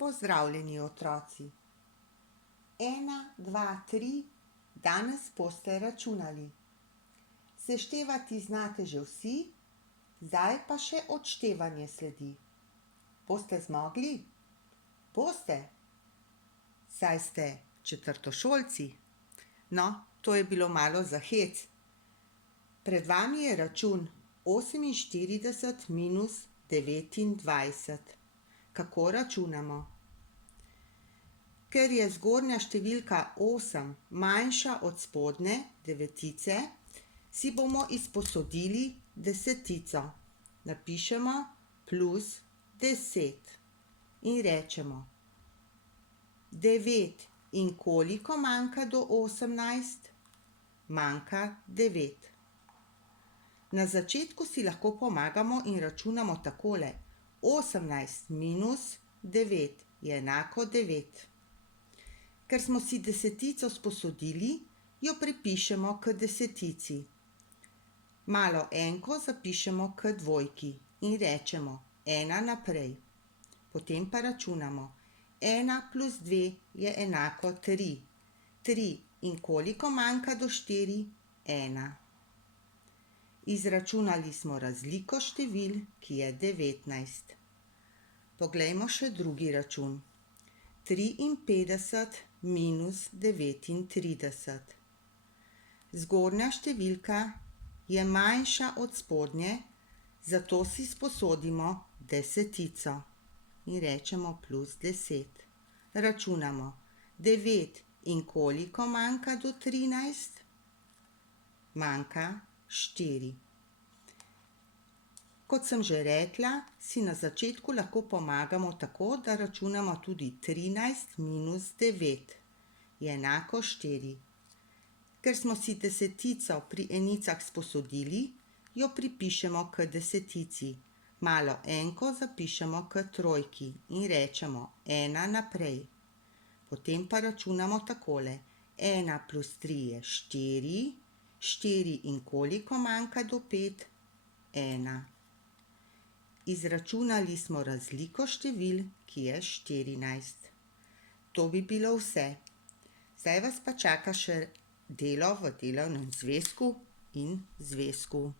Pozdravljeni, otroci. 1, 2, 3, danes boste računali. Seštevati znate že vsi, zdaj pa še odštevanje sledi. Boste zmogli? Boste? Saj ste četrtošolci. No, to je bilo malo za hec. Pred vami je račun 48 minus 29. Kako računamo? Ker je zgornja številka 8 manjša od spodnje devetice, si bomo izposodili desetico. Napišemo plus 10 in rečemo 9 in koliko manjka do 18? Manjka 9. Na začetku si lahko pomagamo in računamo takole. 18 minus 9 je enako 9. Ker smo si desetico sposodili, jo pripišemo k desetici. Malo enko zapišemo k dvojki in rečemo 1 naprej. Potem pa računamo. 1 plus 2 je enako 3. 3 in koliko manjka do 4? 1. Izračunali smo razliko števil, ki je 19. Poglejmo še drugi račun. 53 minus 39. Zgornja številka je manjša od spodnje, zato si sposodimo desetico in rečemo plus 10. Računamo 9 in koliko manjka do 13? Manjka 4. Kot sem že rekla, si na začetku lahko pomagamo tako, da računamo tudi 13 minus 9 je enako 4. Ker smo si desetico pri enicah sposodili, jo pripišemo k desetici. Malo enko zapišemo k trojki in rečemo 1 naprej. Potem pa računamo takole. 1 plus 3 je 4. 4 in koliko manjka do 5? 1. Izračunali smo razliko števil, ki je 14. To bi bilo vse. Zdaj vas pa čaka še delo v delovnem zvezku in zvezku.